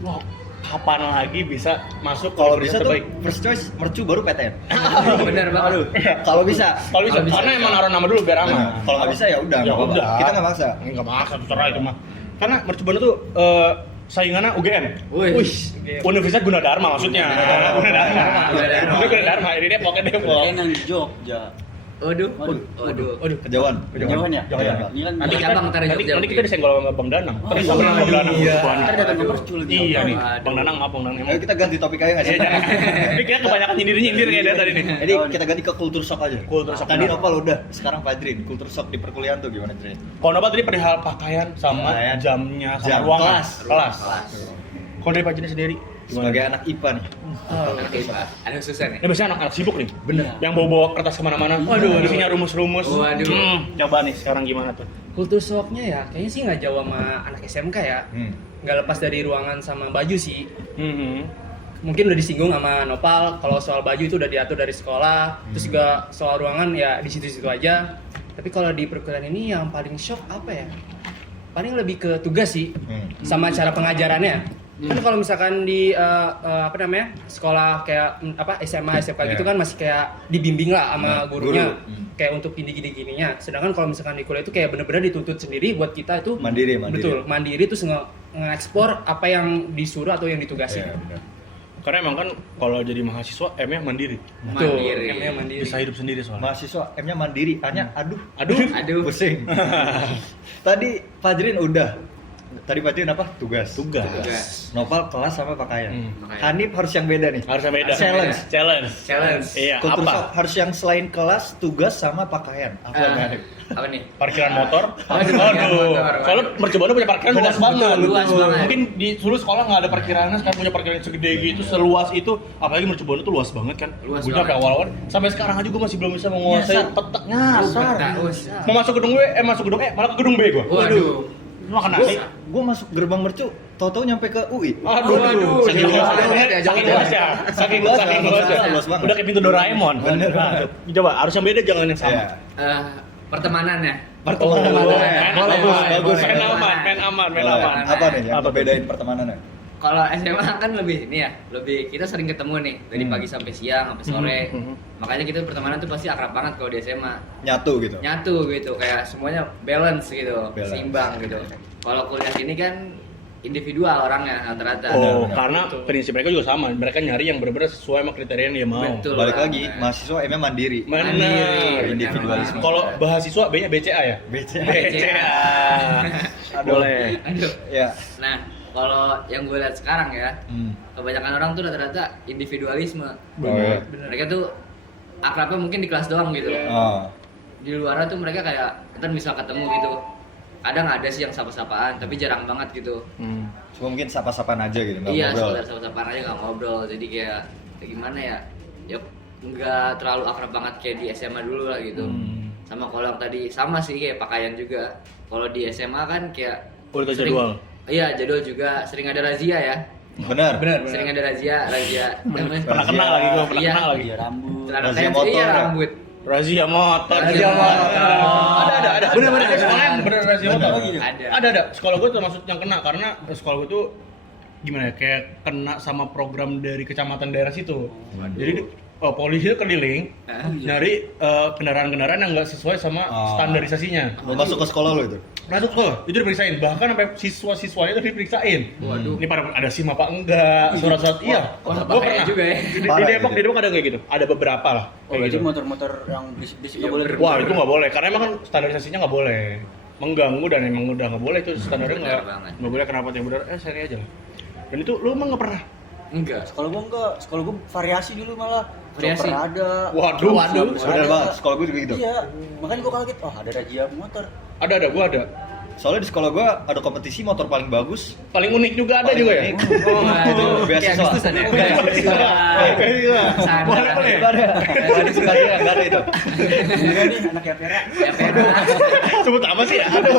Wow, kapan lagi bisa masuk Kalau ke bisa tuh terbaik? first choice mercu baru PTN. Bener banget. Kalau bisa. Kalau bisa, karena emang naruh nama dulu biar aman. Nah, kalau nggak bisa ya udah. Ya nggak apa-apa. udah. Kita nggak maksa. Nggak maksa, terserah itu mah. Karena mercubuana tuh saingannya UGM. Wih. Universitas Gunadarma maksudnya. Gunadarma. Ini dia pokoknya Depok. yang di Jogja. Waduh. Kejauhan. Kejauhan ya? Kejauhan. Ini kan Nanti kita, Cabang ntar di Jogja. nanti kita disenggol sama Bang Danang. Terus sama Bang Danang. iya. Ntar datangnya mercu lagi. Iya nih, Waduh. Bang Danang maaf Bang Danang. Ayo kita ganti topik aja nggak sih? Iya, jangan. Ini kayak kebanyakan nyindir-nyindir kayak dia tadi nih. Jadi kita ganti ke kultur shock aja. Kultur shock. Tadi Nopal udah, sekarang Fadrin. Kultur shock di perkuliahan tuh gimana Drin? Kalau Nopal tadi perihal pakaian sama Pakaian. jamnya sama Jam, ruangan. kelas. Kalau dari Pak Jini sendiri, Sebagai anak IPA nih. Anak IPA. Ada susah nih. ini biasanya anak-anak sibuk nih. Bener. Yang bawa-bawa kertas kemana-mana. Waduh, isinya rumus-rumus. Waduh. Coba nih sekarang gimana tuh? Kultur shocknya ya kayaknya sih nggak jauh sama anak SMK ya. Nggak lepas dari ruangan sama baju sih. Mungkin udah disinggung sama Nopal kalau soal baju itu udah diatur dari sekolah. Terus juga soal ruangan ya di situ-situ aja. Tapi kalau di perkuliahan ini yang paling shock apa ya? Paling lebih ke tugas sih, sama cara pengajarannya. Kan kalau misalkan di sekolah kayak SMA, SMK gitu kan masih kayak dibimbing lah sama gurunya, kayak untuk gini-gininya. Sedangkan kalau misalkan di kuliah itu kayak bener-bener dituntut sendiri buat kita itu Mandiri. betul mandiri terus nge-ekspor apa yang disuruh atau yang ditugasin. Iya, benar. Karena emang kan kalau jadi mahasiswa M-nya mandiri. Betul, Mandiri. M-nya mandiri. Bisa hidup sendiri soalnya. Mahasiswa M-nya mandiri, A-nya aduh. Aduh. Pusing. Tadi Fajrin udah. Tadi Fajrin apa? Tugas. Tugas. Nopal kelas sama pakaian. Pakaian. Hanif harus yang beda nih. Harus yang beda. Challenge. Challenge. Iya, Kultur apa? shock harus yang selain kelas, tugas sama pakaian. Apa yang Hanif? Apa nih? Parkiran motor. Waduh, parkiran motor. Soalnya mercubuana punya parkiran luas banget. luas banget. Mungkin di seluruh sekolah nggak ada parkirannya, sekarang punya parkiran segede gitu, seluas itu. Apalagi mercubuana tuh luas banget kan. Luas Gue sampai banget. awal-awal, sampai sekarang aja gue masih belum bisa menguasai petak nyasar. Nyasar. Mau masuk gedung E, malah ke gedung B gue. Waduh. Lu makan nasi. Gue masuk gerbang mercu, tahu-tahu nyampe ke UI. Aduh, saking luasnya, saking luasnya. Luas banget. Udah kayak pintu Doraemon. Bener. Nah, coba harus yang beda, jangan yang sama. Iya. Pertemanan ya. Pertemanan. Bagus. Main aman. Apa nih yang bedain pertemanannya? Kalau SMA kan lebih ini ya, lebih kita sering ketemu nih dari pagi sampai siang sampai sore. Makanya kita pertemanan tuh pasti akrab banget kalau di SMA. Nyatu gitu. Nyatu gitu, kayak semuanya balance gitu, Balance. seimbang gitu. Kalau kuliah ini kan individual orangnya rata-rata. Oh, Benar. karena prinsip mereka juga sama. Mereka nyari yang benar-benar sesuai sama kriteria yang dia mau. Betul. Balik banget. lagi, mahasiswa M-nya mandiri. Mana? Individualisme. Kalau mahasiswa B-nya BCA ya? BCA. Boleh. Aduh. Ya. Nah, kalau yang gue lihat sekarang ya, kebanyakan orang tuh rata-rata individualisme. Benar. Mereka tuh akrabnya mungkin di kelas doang gitu. Oh. Di luar tuh mereka kayak ntar bisa ketemu gitu. Kadang ada sih yang sapa-sapaan, tapi jarang banget gitu. Cuma mungkin sapa-sapaan aja gitu, nggak Iya, ngobrol. sekedar sapa-sapaan aja nggak ngobrol. Jadi kayak gimana ya? Ya nggak terlalu akrab banget kayak di SMA dulu lah gitu. Sama kalau yang tadi sama sih kayak pakaian juga. Kalau di SMA kan kayak Udah tahu sering- jadwal. Iya, jadwal juga sering ada razia ya. Benar. Sering ada razia. Pernah kena lagi gue, pernah Iya. kena lagi. Celana Razia kain sih, iya motor. rambut. Razia motor. Razia motor. Ada. Bener-bener sekolah yang bener razia motor. Ada. Ada. Sekolah gue termasuk yang kena karena sekolah gue tuh gimana ya, kayak kena sama program dari kecamatan daerah situ. Jadi polisi itu keliling nyari kendaraan-kendaraan yang nggak sesuai sama standarisasinya. Lo masuk ke sekolah lo itu? Masuk sekolah itu diperiksain, bahkan sampai siswa-siswanya itu diperiksain. Waduh. Ini pada ada SIM apa enggak, surat-surat iya. Wah, Gua bahaya pernah. juga ya. Di Parah Depok, ya. di Depok ada kayak gitu. Ada beberapa lah. Oh, Kayak berarti gitu. motor-motor yang bisik-bisik nggak boleh. Wah, itu nggak boleh karena emang kan standarisasinya nggak boleh. Mengganggu dan emang udah nggak boleh itu standarnya Benar banget. nggak boleh kenapa yang benar seri aja lah. Dan itu lu emang nggak pernah? Enggak. Sekolah gua enggak, sekolah gua variasi dulu malah. Variasi? Chopper ada. Waduh. Benar banget, sekolah gue juga gitu. Iya, makanya gua kaget, oh ada razia motor. Ada, gua ada. Soalnya di sekolah gue ada kompetisi motor paling bagus. Paling unik juga ada Paling juga ya. unik. Waduh, Beasiswa. kayak Agustusan ya? Beasiswa. Sadar. Boleh. Nggak ada itu. Enggak nih, anaknya Vera. Ya Vera. Sebut apa sih? Aduh.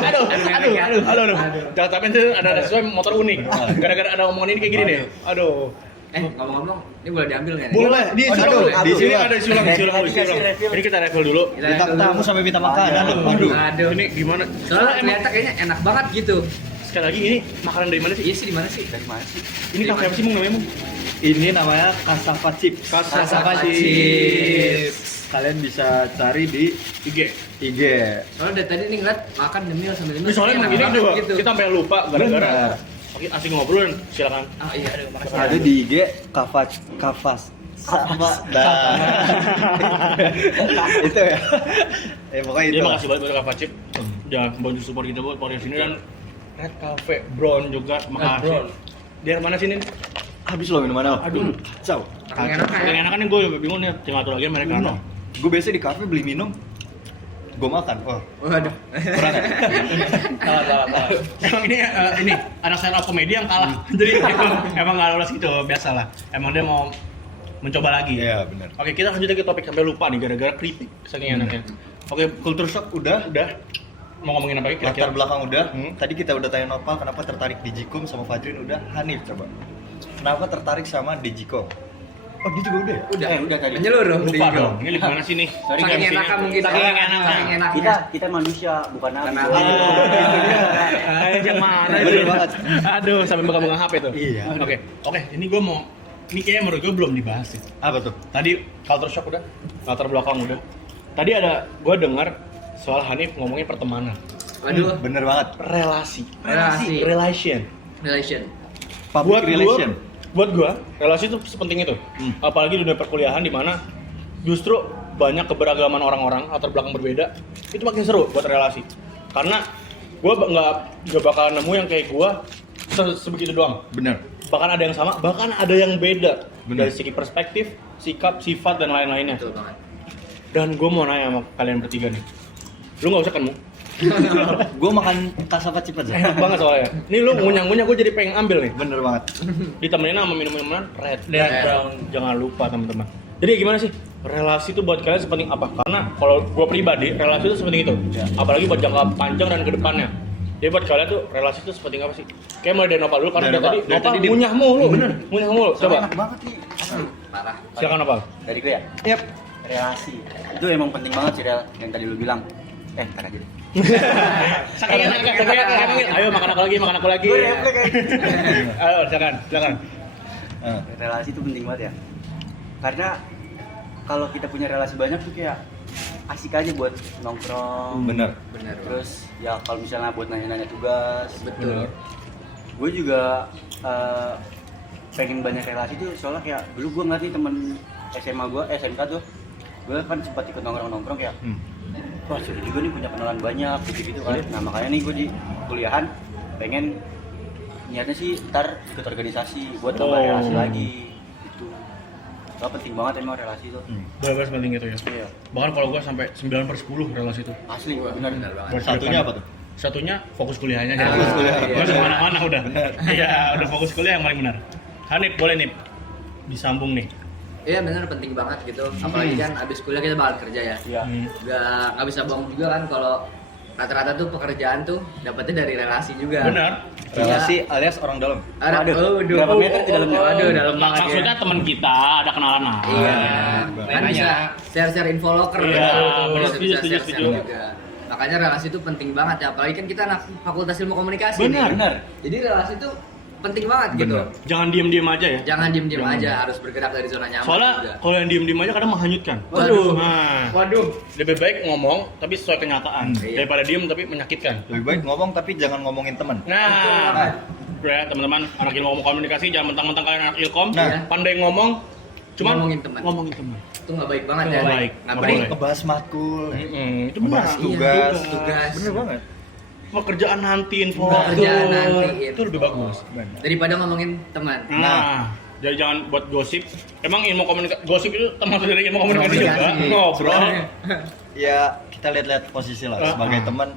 Jangan sampai itu ada sesuai motor unik. Gara-gara ada omongan ini kayak gini deh. Aduh. Ngomong-ngomong, ini boleh diambil nggak nih? Boleh, di Aduh, di sini aduh. ada siulang. Ini kita refill dulu. Kita Minta dulu. tamu sampai minta makanan. Aduh. Aduh. Ini gimana? Soalnya kelihatan kayaknya enak banget gitu. Sekali lagi ini makanan dari mana sih? Iya sih di mana sih? Dari mana sih? Ini kafe apa sih Mung namanya Mung? Ini namanya Cassava Chips. Cassava Chips. Kalian bisa cari di IG. IG. Soalnya dari tadi nih ngeliat makan nyemil sambil nyemil. Ini soalnya enak begini banget juga gitu. kita sampai lupa gara-gara Benar. Oke, asik ngobrol silakan. Ah iya, aduh makasih. Ada di IG Kavas. Sama. Itu ya. Pokoknya itu. Dia makasih banget buat Kak Cip. Jangan bantu support kita buat podcast ini dan Red Cafe Brown juga makasih. Brown. Di mana sini? Habis lo minuman apa? Aduh. Kacau. Enak ya. Yang enakan nih gue bingung nih tinggal atur lagi mereka no. Gue biasa di kafe beli minum, gue makan. Oh, Waduh. kurang ya? Salah. Emang ini anak stand up komedi yang kalah. Jadi emang nggak lolos gitu biasa lah. Emang dia mau mencoba lagi. Iya, benar. Oke, kita lanjut lagi ke topik sampai lupa nih gara-gara kritik saking enaknya. Oke, culture shock udah. mau ngomongin apa lagi Latar kira-kira? belakang udah. Tadi kita udah tanya Nopal kenapa tertarik di Jikom, sama Fajrin udah. Hanif coba. Kenapa tertarik sama Digikom? Oh, dia juga udah ya? Udah tadi. Menyeluruh. Lupa Digikom. dong, ini gimana sih nih? Sorry, Saking MC-nya. enakan mungkin. Saking enakan. Saking enaknya. Kita manusia, bukan nabi. Karena- Bro. Yang mana Bener sih? banget. Aduh, sampai megang HP tuh. Iya. Oke, ini gue mau, ini kayaknya menurut gue belum dibahas sih. Apa tuh? Tadi culture shock udah, latar belakang udah. Tadi ada, gue dengar soal Hanif ngomongin pertemanan, Waduh. Bener banget. relasi, Relation. relation. Public relation. Buat gue, relasi itu sepenting itu. Apalagi di dunia perkuliahan di mana justru banyak keberagaman orang-orang latar belakang berbeda, itu makin seru buat relasi. Karena gue nggak bakal nemu yang kayak gue sebegitu doang. Bener. Bahkan ada yang sama, bahkan ada yang beda Bener. dari segi perspektif, sikap, sifat dan lain-lainnya. Betul banget. Dan gue mau nanya sama kalian bertiga nih, lu nggak usah kan Mu? Gue makan kasava cipat ya. Enak banget soalnya. Ini lu ngunyah-ngunyah, gue jadi pengen ambil nih. Bener banget. Ditemenin sama minum-minuman red Red Brown. Jangan lupa teman-teman. Jadi gimana sih? Relasi itu buat kalian sepenting apa? Karena kalau gue pribadi, relasi itu sepenting itu. Apalagi buat jangka panjang dan kedepannya. Jadi buat kalian tuh relasi itu sepenting apa sih? Kayak mulai dari Nopal dulu karena Dari dari tadi Nopal. Nopal Dari tadi ngunyah mulu. Bener. Ngunyah mulu. Coba. Enak banget nih. Parah. Silakan Nopal. Dari gue ya? Yap. Relasi. Itu emang penting banget sih, Rel. Yang tadi lu bilang. Ntar aja deh. Saking enak. Ayo makan aku lagi. Gue refleks aja. Ayo silakan. Relasi itu penting banget ya. Karena kalau kita punya relasi banyak tuh kayak asik aja buat nongkrong. Bener. Benar. Terus ya kalau misalnya buat nanya-nanya tugas. Betul. Gue juga pengen banyak relasi tuh soalnya kayak dulu gue ngeliat nih temen SMA gue, SMK tuh gue kan sempat ikut nongkrong kayak wah seru juga nih punya kenalan banyak gitu kan. Nah makanya nih gue di kuliahan pengen niatnya sih ntar ikut organisasi buat tambah Oh. relasi lagi gitu. Soalnya penting banget emang relasi itu. Benar-benar penting itu ya. Iya. Bahkan kalau gue sampai 9/10 relasi itu. Asli Wah, benar. benar banget. Buat Satunya kedepan. apa tuh? Satunya fokus kuliahnya aja. Fokus kuliah. Nggak usah kemana-mana udah. Iya, udah fokus kuliah yang paling benar. Hanif boleh nih disambung nih. Iya benar penting banget gitu. Apalagi kan abis kuliah kita bakal kerja ya. Iya. Nggak bisa bohong juga kan kalau rata-rata tuh pekerjaan tuh dapetnya dari relasi juga. Benar. Relasi alias orang dalam. Waduh, berapa meter di dalamnya? Waduh, dalam banget ya. Maksudnya teman kita ada kenalan lah. Iya. Kan Banyak. bisa share-share info loker. Iya, kan. benar, Bisa setuju, share-share setuju. juga. Makanya relasi itu penting banget ya. Apalagi kan kita anak Fakultas Ilmu Komunikasi. Benar. nih. Jadi relasi itu penting banget gitu. Benar. Jangan diem-diem aja ya. Jangan diem-diem aja, harus bergerak dari zona nyaman. Soalnya juga. kalau yang diem-diem aja kadang menghanyutkan. Waduh. Nah, Waduh. lebih baik ngomong tapi sesuai kenyataan Iya. daripada diem tapi menyakitkan. Lebih baik ngomong tapi jangan ngomongin teman. Nah, ya teman-teman anak ilmu komunikasi jangan mentang-mentang kalian anak ilkom Nah. pandai ngomong, cuman Ngomongin teman. Ngomongin teman. Itu nggak baik banget Nggak ya. baik. Nggak Nggak baik. boleh. Ngebahas matkul. Itu benar. Ngebahas tugas. Iya, tugas. Bener banget. Pekerjaan nanti info. Pekerjaan nanti Itu lebih bagus. Daripada ngomongin teman. Nah, jadi jangan buat gosip. Emang ilmu komunikasi gosip itu termasuk dari ilmu komunikasi juga. Komunikasi. Ngobrol. Ya kita lihat-lihat posisi lah sebagai teman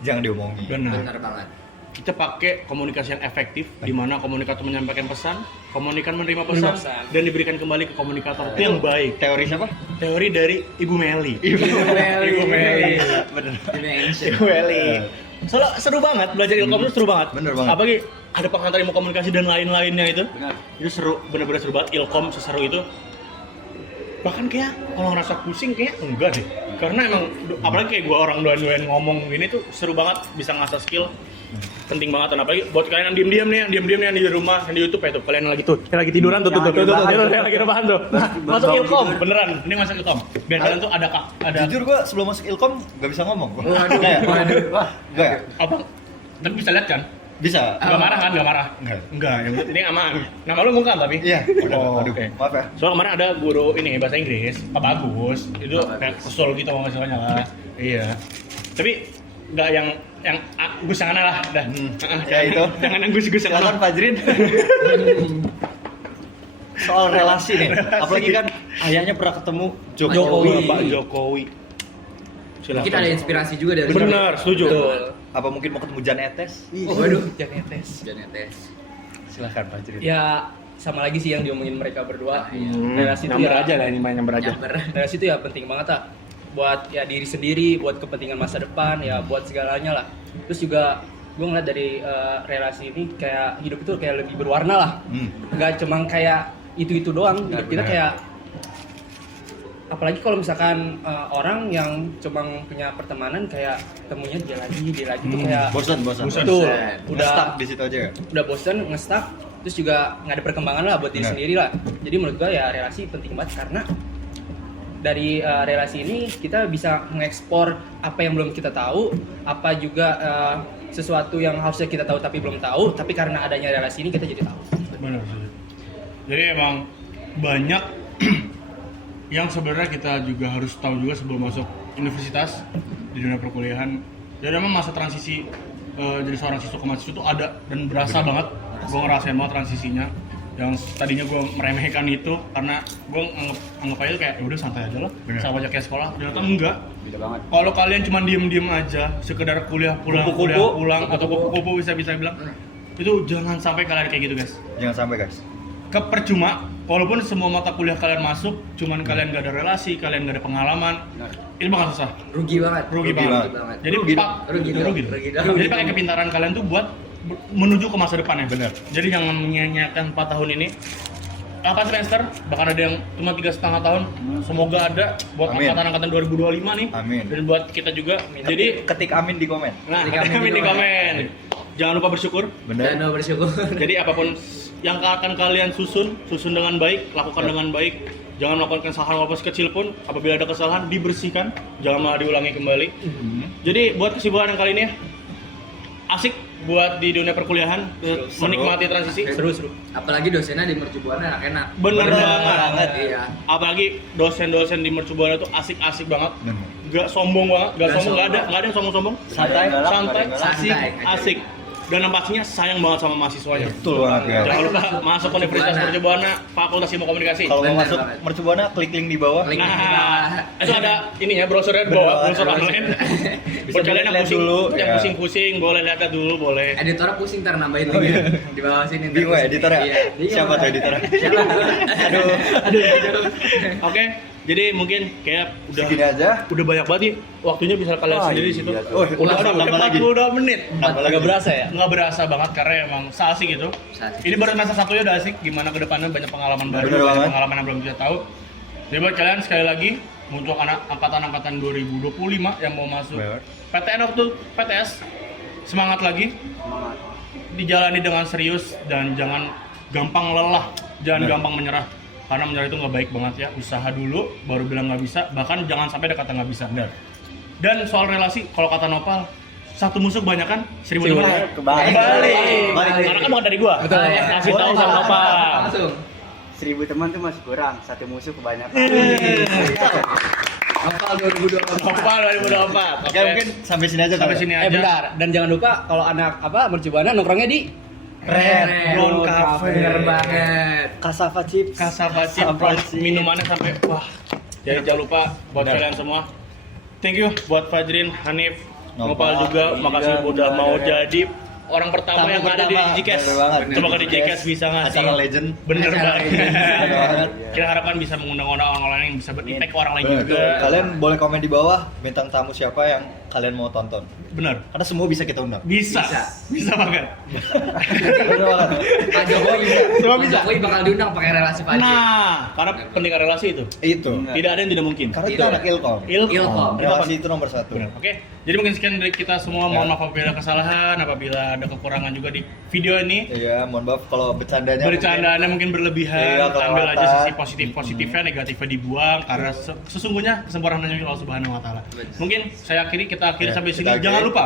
jangan diomongin. Benar. Benar banget. Kita pakai komunikasi yang efektif di mana komunikator menyampaikan pesan, komunikan menerima pesan, pesan. dan diberikan kembali ke komunikator. Itu yang baik. Teori siapa? Teori dari Ibu Meli. Ibu Meli. Bener. Dimension. Ibu Meli. Soalnya seru banget belajar ilkom itu seru banget. Bener banget. Apalagi ada pengantar ilmu komunikasi dan lain-lainnya itu. Benar. Itu seru, bener-bener seru banget ilkom seseru itu. Bahkan kayak kalau ngerasa pusing kayak enggak deh. Karena emang apalagi kayak gua orang doan-doan ngomong gini tuh seru banget, bisa ngasah skill. Penting banget, dan apalagi buat kalian yang diem-diem nih, yang di rumah, yang di YouTube ya tuh, kalian yang lagi tiduran tuh, yang lagi rebahan tuh. Masuk ilkom, beneran, ini masuk ilkom. Biar kalian tuh ada Jujur gua sebelum masuk ilkom gak bisa ngomong. Waduh, waduh. Gak ya? apa? Tapi bisa lihat kan? Bisa. Nggak marah kan? Nggak marah? Enggak, yang ini aman. Nama lu bukan tapi? Iya. Oh, Aduh, oke. maaf ya. Soalnya kemarin ada guru ini bahasa Inggris, Pak Bagus. Itu kayak kesel gitu kalau misalnya lah. Iya. Tapi nggak yang gus yang lah, dah. Ya itu. Jangan yang gus-gus yang Silakan Fajrin. Soal relasi nih. Apalagi kan ayahnya pernah ketemu Jokowi, Pak Jokowi. Silakan. Kita ada inspirasi juga dari Benar, setuju. Betul. Apa mungkin mau ketemu Jan Etes? Waduh. Jangan tes. Jangan tes. Silakan Fajrin. Ya sama lagi sih yang diomongin mereka berdua. Relasi itu Nyamber aja lah, ini main nyamber aja. Nyamber. Relasi itu ya penting banget ah. buat ya diri sendiri, buat kepentingan masa depan, ya buat segalanya lah. Terus juga gue ngeliat dari relasi ini kayak hidup itu kayak lebih berwarna lah. Nggak cuma kayak itu doang. Hidup kita kayak, apalagi kalau misalkan orang yang cuma punya pertemanan kayak temunya dia lagi tuh kayak Bosan. betul, udah Stuck di situ aja ya. udah bosen, nge-stuck, terus juga nggak ada perkembangan lah buat diri Benar. sendiri lah. Jadi menurut gua ya relasi penting banget karena dari relasi ini kita bisa mengekspor apa yang belum kita tahu, apa juga sesuatu yang harusnya kita tahu tapi belum tahu, tapi karena adanya relasi ini kita jadi tahu. Benar. Jadi emang banyak yang sebenarnya kita juga harus tahu juga sebelum masuk universitas di dunia perkuliahan. Dan emang masa transisi jadi seorang siswa ke mahasiswa itu ada dan berasa banget. Gue ngerasain banget transisinya. Yang tadinya gue meremehkan itu karena gue anggap aja kayak ya udah santai aja lah, sama aja kayak sekolah. Ternyata enggak. Beda banget. Kalau kalian cuma diem aja, sekedar kuliah pulang, atau kupu-kupu bisa bilang, itu jangan sampai kalian kayak gitu guys. Jangan sampai guys. Kepercuma, walaupun semua mata kuliah kalian masuk, cuman kalian gak ada relasi, kalian gak ada pengalaman, itu bakal susah. Rugi banget. Rugi banget. Jadi Rugi dong. Jadi pakai kepintaran kalian tuh buat menuju ke masa depannya. Benar. Jadi jangan menyia-nyiakan 4 tahun ini. 8 semester, bahkan ada yang cuma 3,5 tahun. Semoga ada buat Amin. angkatan 2025 nih. Amin. Dan buat kita juga. Jadi Ketik amin di komen. nah, Ketik amin amin di di komen. komen. Jangan lupa bersyukur. Bener. Dan bersyukur. Jadi apapun yang akan kalian susun dengan baik, lakukan dengan baik. Jangan melakukan kesalahan walaupun sekecil pun. Apabila ada kesalahan, dibersihkan, jangan malah diulangi kembali. Jadi buat kesibukan yang kali ini ya, asik buat di dunia perkuliahan, menikmati transisi. Seru. Apalagi dosennya di Mercubuana enak-enak. Bener banget. Iya. Apalagi dosen-dosen di Mercubuana tuh asik-asik banget. Bener. Gak sombong banget, Gak nggak ada sombong. yang sombong-sombong. Santai. Santai, asik, Santai. asik. Dan yang pastinya sayang banget sama mahasiswanya. Betul banget ya. Jangan lupa masuk Universitas Mercubuana, Fakultas Ilmu Komunikasi. Kalau mau Bener masuk banget. Mercubuana, klik link di bawah. Link di bawah. Nah, itu ada ininya browsernya di bawah, browser online. Buat kalian yang lihat pusing, dulu, yang ya. pusing-pusing, boleh lihat dulu, boleh. Editornya pusing ntar nambahin Oh, linknya. iya. Di bawah sini. ntar Bingung ya pusing. editornya? Iya. Bingung Siapa lah. tuh editornya? Siapa? Aduh. Oke, jadi mungkin kayak Segini aja. udah banyak banget nih waktunya bisa kalian Wah, sendiri di situ. iya tuh. Oh, Udah tambah lagi. 42 menit. Tambah lagi. Nggak berasa ya? Nggak berasa banget karena emang asik gitu. Asik. Ini baru semester satunya udah asik. Gimana ke depannya banyak pengalaman baru, Bener banyak banget. pengalaman yang belum kita tahu. Jadi buat kalian sekali lagi untuk anak angkatan 2025 yang mau masuk Bener. PTN waktu PTS, semangat lagi. Semangat. Dijalani dengan serius dan jangan gampang lelah, jangan Bener. gampang menyerah. Karena menyerah itu nggak baik banget ya. Usaha dulu, baru bilang nggak bisa. Bahkan jangan sampai ada kata nggak bisa. Bener. Dan soal relasi, kalau kata Nopal, satu musuh kebanyakan, 1000 teman Kebalik. Balik. Karena kan bukan dari gua. Betul. Kasih tahu sama Nopal. Langsung. 1000 teman tuh masih kurang, satu musuh kebanyakan. Nopal 2024. Nopal 2024. Oke, mungkin sampai sini aja. sampai kali ya? sini aja. Bentar, dan jangan lupa kalau anak Mercubuana nongkrongnya di Keren. Brown Cafe. Bener banget. Kasava Chips. Kasava Chips, Kasava Chips. minumannya sampai wah. Jadi jangan lupa buat Benar. kalian semua. Thank you buat Fajrin, Hanif, Nopal. Nopal juga. Makasih Iya, udah benar, mau benar. jadi orang pertama Tamu yang ada di pertama. Jikes. Bener banget. Coba ke di Jikes bisa ngasih. Acara legend. Bener Acara banget. legend. Bener banget. Kita harapkan bisa mengundang orang lain yang bisa berimpact ke orang lain Bener. juga. Kalian boleh komen di bawah bintang tamu siapa yang kalian mau tonton. Bener. Karena semua bisa kita undang. Bisa. Bisa. Bisa banget. Bener banget. Pak Jokowi bisa. Semua Pak bisa. Jokowi bakal diundang pakai relasi Pak J. Nah, karena pentingnya relasi itu. Itu. Tidak ada yang tidak mungkin. Karena kita Tidak. anak Ilkom. Ilkom. Relasi itu nomor 1. Benar. Oke, jadi mungkin sekian dari kita semua. Mohon maaf apabila ada kesalahan, apabila ada kekurangan juga di video ini. Iya, mohon maaf kalau bercandanya. Bercandaannya mungkin berlebihan, Iya, ambil aja kelewatan. sisi positifnya, negatifnya dibuang karena sesungguhnya kesempurnaannya Allah Subhanahu wa taala. Mungkin saya kita akhiri Ya, sampai sini. kita akhiri. Jangan lupa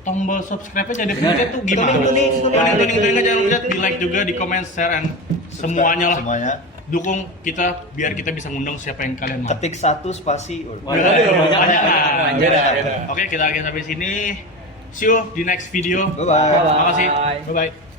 tombol subscribe-nya jadi pencet tuh gimana? Tuning jangan lupa di like juga, di comment, share and semuanya lah. Semuanya. Dukung kita biar kita bisa ngundang siapa yang kalian mau. Ketik 1 spasi. Aduh, Banyak. banyak. Beda. Oke, kita akhiri sampai sini. See you di next video. Bye bye. Terima kasih. Bye bye.